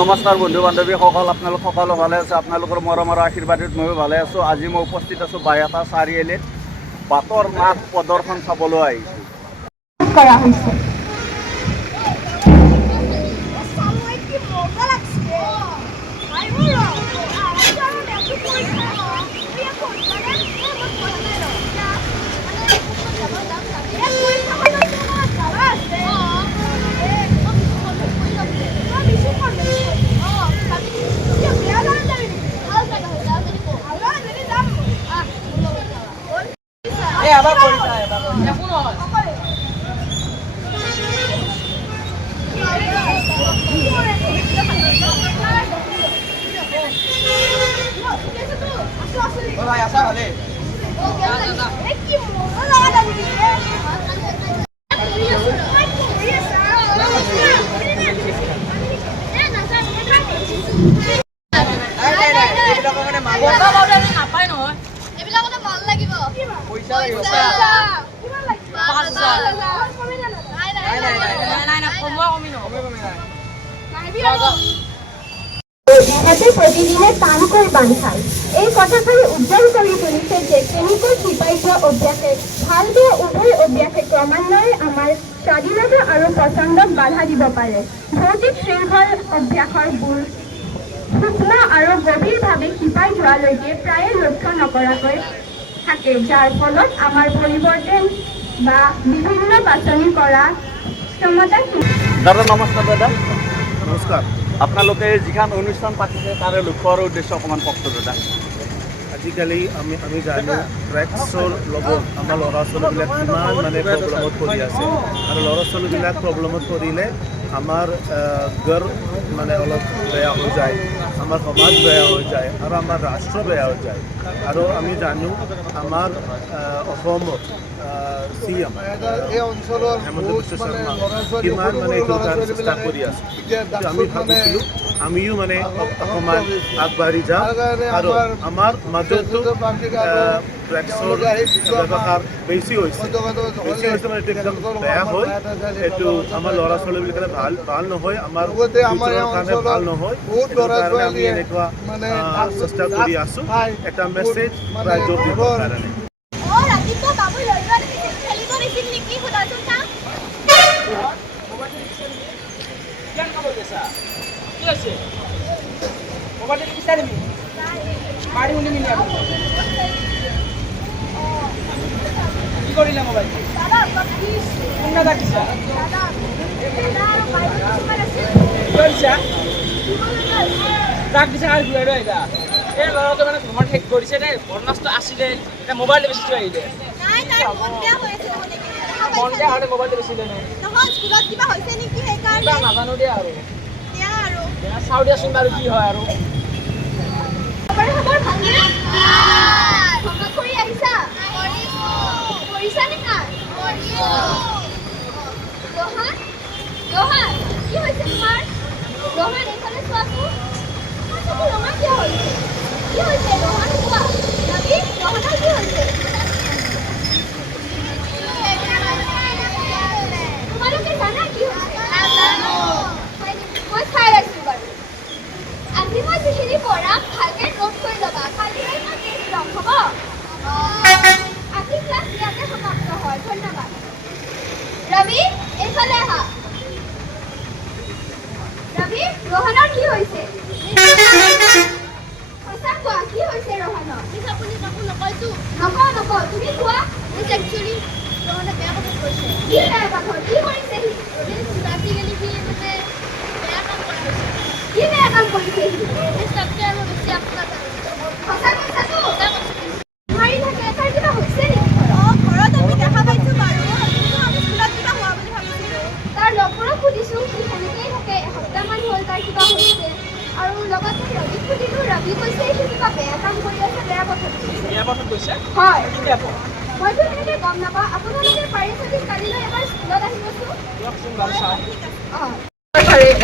নমস্কাৰ বন্ধু বান্ধৱীসকল, আপোনালোক সকলো ভালে আছে। আপোনালোকৰ মৰমৰ আশীৰ্বাদত ময়ো ভালে আছোঁ। আজি মই উপস্থিত আছোঁ বাইহাটা চাৰিআলিত বাটৰ নাট প্ৰদৰ্শন চাবলৈ আহিছোঁ। কৰা হৈছে। ইহঁতে প্ৰতিদিনে টানকৈ বান্ধ খায়। এই কথাষাৰি উজ্জ্বল কৰি তুলিছে যে কেনেকৈ শিপাই যোৱা অভ্যাসে ভাল বেয়া উভয় অভ্যাসে ক্ৰমান্বয়ে আমাৰ স্বাধীনতা আৰু পচন্দক বাধা দিব পাৰে। ভৌতিক শৃংখল অভ্যাসৰ বোৰ সূক্ষ্ম আৰু গভীৰভাৱে শিপাই যোৱালৈকে প্ৰায়ে লক্ষ্য নকৰাকৈ থাকে, যাৰ ফলত আমাৰ পৰিৱৰ্তন বা বিভিন্ন বাছনি কৰা ক্ষমতা। দাদা নমস্কাৰ। দাদা নমস্কাৰ। আপোনালোকে যিখন অনুষ্ঠান পাতিছে তাৰে লক্ষ্য আৰু উদ্দেশ্য অকণমান কওকচোন দাদা। আজিকালি আমি জানো ড্ৰাগছৰ লগত আমাৰ ল'ৰা ছোৱালীবিলাক কিমান প্ৰব্লেমত পৰি আছে, আৰু ল'ৰা ছোৱালীবিলাক প্ৰব্লেমত পৰিলে আমাৰ ঘৰ অলপ বেয়া হৈ যায়, আমাৰ সমাজ বেয়া হৈ যায়, আৰু আমাৰ ৰাষ্ট্ৰ বেয়া হৈ যায়। আৰু আমি জানো আমাৰ অসমত CM হেমন্ত বিশ্ব শৰ্মা কিমান এইটোৰ কাৰণে চেষ্টা কৰি আছে। আমি ভাবিছিলোঁ আমিও অকণমান আগবাঢ়ি যাম, আৰু আমাৰ মাজতো ড্ৰাগছৰ ব্যৱহাৰ বেছি হৈছে একদম বেয়া হয়। এইটো আমাৰ ল'ৰা ছোৱালীবিলাকে ভাল নহয়, আমাৰ কাৰণে ভাল নহয়। সেইটো কাৰণে আমি এনেকুৱা চেষ্টা কৰি আছোঁ, এটা মেছেজ ৰাইজক দিবৰ কাৰণে। কি কৰিলা মোবাইল কোন দাদা দিছা তাক দিছা আৰু ঘূৰাই আহিলা। এই ল'ৰাটো ঘৰত শেষ কৰিছে দে, বদমাছটো আছিলে এতিয়া মোবাইলটো বেছি থৈ আহিলে। মন বেয়া হ'লে মোবাইলটো বেছিলে নাজানো দিয়া আৰু চাওঁ দিয়াচোন বাৰু কি হয় আৰু।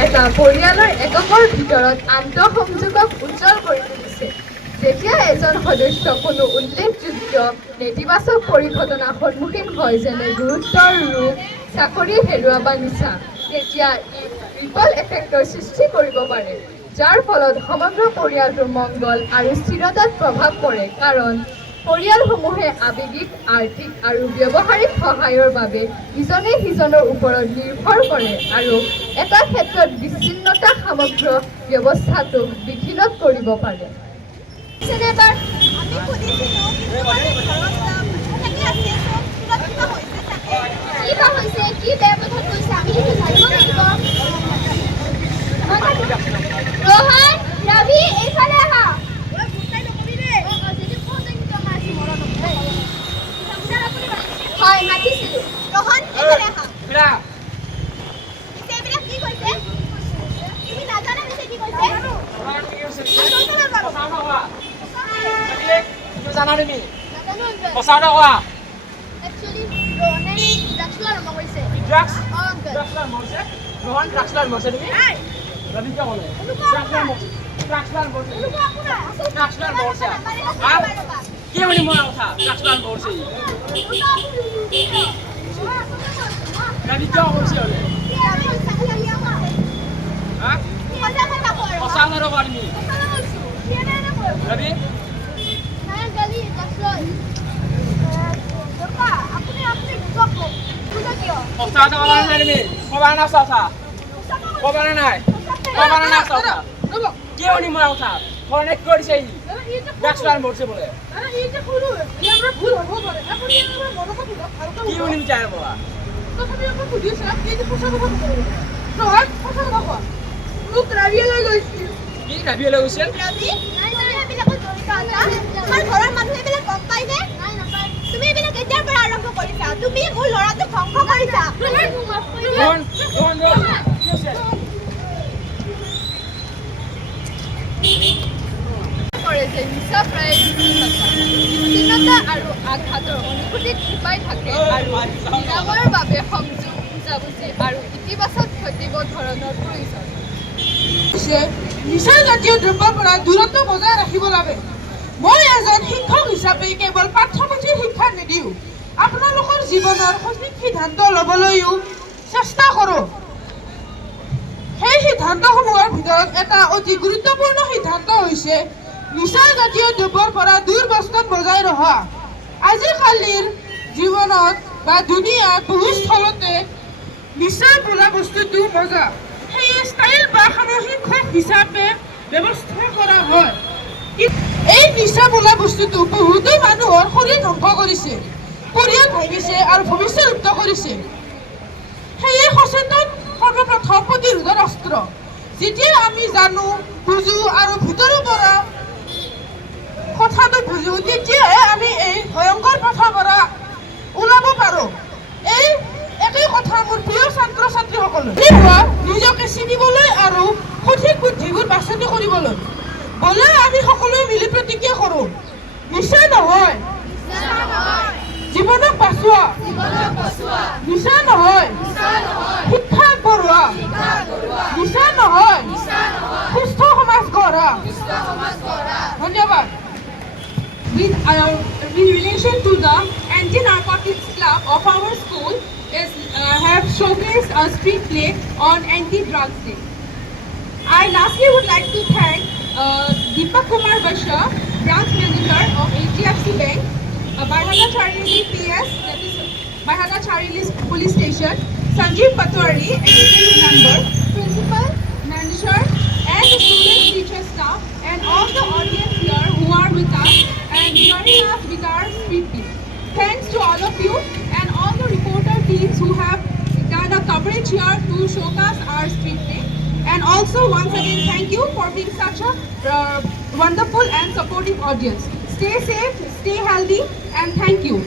এটা পৰিয়ালৰ এককৰ ভিতৰত আন্তঃসংযোগক উজ্জ্বল কৰি তুলিছে। যেতিয়া এজন সদস্য কোনো উল্লেখযোগ্য নেতিবাচক পৰিঘটনাৰ সন্মুখীন হয়, যেনে গুৰুতৰ ৰোগ, চাকৰি হেৰুওৱা বা নিচা, তেতিয়া ই ৰিপল এফেক্টৰ সৃষ্টি কৰিব পাৰে, যাৰ ফলত সমগ্ৰ পৰিয়ালটোৰ মংগল আৰু স্থিৰতাত প্ৰভাৱ পৰে। কাৰণ পৰিয়ালসমূহে আৱেগিক, আৰ্থিক আৰু ব্যৱহাৰিক সহায়ৰ বাবে ইজনে সিজনৰ ওপৰত নিৰ্ভৰ কৰে আৰু এটা ক্ষেত্ৰত বিচ্ছিন্নতা সমগ্ৰ ব্যৱস্থাটোক বিঘ্নিত কৰিব পাৰে। এবাৰ আমি সুধিছিলোঁ কিন্তু মানে ঘৰত থাকে আছে চব কিবা হৈছে চাগে কি বা হৈছে কি বেয়া কথা কৈছে আমি সেইটো জানিব লাগিব ৰোহন ৰবি এইফালে আহা হয় মাতিছিলোঁ ৰোহন এইফালে আহা বিৰা পিছে এইবিলাক কি কৈছে তুমি নাজানা পিছে কি কৈছে জানা তুমি নাজানো সঁচা কথা কোৱা একচুৱেলি ৰোহনে ড্ৰাগছ লোৱা আৰম্ভ কৰিছে ড্ৰাগছ অঁ আংকল ড্ৰাগছ মৰছে ৰোহন ড্ৰাগছ মৰছে তুমি ৰবি কিয় ক'লে ড্ৰাগছ মৰছে ড্ৰাগছ মৰছে কি মানে মোৰ কথা ড্ৰাগছ মৰছে ৰবি কিয় কৈছে হ'লে হা সঁচা কথা কোৱা তুমি ৰবি সঁচা কথা ক'বা নাই তুমি ক'বা না সঁচা ক'বা নাই ক'বা নাই সঁচা কি মানে মোৰ কথা ঘৰনে কি কৰিছে ই ড্ৰাগছ মৰছে বোলে কি মানে বিচাৰে পৰা কি ৰাবিলৈ গৈছিল ৰবি এইবিলাকত জড়িত আছা তোমাৰ ঘৰৰ মানুহে এইবিলাক গম পাই নে তুমি এইবিলাক কেতিয়াৰ পৰা আৰম্ভ কৰিছা তুমি মোৰ ল'ৰাটোক ধ্বংস কৰিছা ৰোহন কি আছে কৰে যে নিচা প্ৰায়ে বিচ্ছিন্নতা আৰু আঘাতৰ অনুভূতিত শিপাই থাকে আৰু নিৰাময়ৰ বাবে সংযোগ, বুজাবুজি আৰু ইতিবাচক ক্ষতিবোধ ধৰণৰ প্ৰয়োজন। নিচা জাতীয় দ্ৰব্যৰ পৰা দূৰত্ব বজাই ৰাখিব লাগে। মই এজন শিক্ষক হিচাপে কেৱল পাঠ্যপুথিৰ শিক্ষা নিদিওঁ, আপোনালোকৰ জীৱনৰ সঠিক সিদ্ধান্ত ল'বলৈও চেষ্টা কৰোঁ। সেই সিদ্ধান্তসমূহৰ ভিতৰত এটা অতি গুৰুত্বপূৰ্ণ সিদ্ধান্ত হৈছে নিচা জাতীয় দ্ৰব্যৰ পৰা দূৰত্ব বজাই ৰখা। আজিকালিৰ জীৱনত বা দুনিয়াত বহু স্থলতে নিচা বোলা বস্তুটো মজা, সেয়ে ষ্টাইল বা সামূহিক সুখ হিচাপে ব্যৱস্থা কৰা হয়। এই নিচা বোলা বস্তুটো বহুতো মানুহৰ শৰীৰ ধ্বংস কৰিছে, পৰিয়াল ভাঙিছে আৰু ভৱিষ্যত লুপ্ত কৰিছে। সেয়ে সচেতন সৰ্বপ্ৰথম প্ৰতিৰোধৰ অস্ত্ৰ। যেতিয়া আমি জানো, বুজো আৰু ভিতৰৰ পৰা কথাটো বুজো, তেতিয়াহে আমি এই ভয়ংকৰ পথৰ পৰা ওলাব পাৰোঁ। এই একেই কথা মোৰ প্ৰিয় ছাত্ৰ ছাত্ৰীসকলে নিজকে চিনিবলৈ আৰু সঠিক বুদ্ধিবোৰ বাছনি কৰিবলৈ বলে আমি সকলোৱে মিলি প্ৰতিজ্ঞা কৰোঁ, নিচা নহয়, জীৱনক বচোৱা, নিচা নহয়, শিক্ষা আগবঢ়োৱা, নিচা নহয়, সুস্থ সমাজ গঢ়া। ধন্যবাদ। With relation to the anti-narcotics club of our school have showcased a street play on anti-drugs day. I lastly would like to thank Deepak Kumar Vaishya, branch manager of HDFC Bank, Baihata Charili PS, that is Baihata Charili Police Station, Sanjeev Patwari, executive member, principal, manager, and the students, teachers, staff, and all the audience here who are with us and joining us with our street team. Thanks to all of you and all the reporter teams who have done a coverage here to showcase our street day. And also once again thank you for being such a wonderful and supportive audience. Stay safe, stay healthy, and thank you.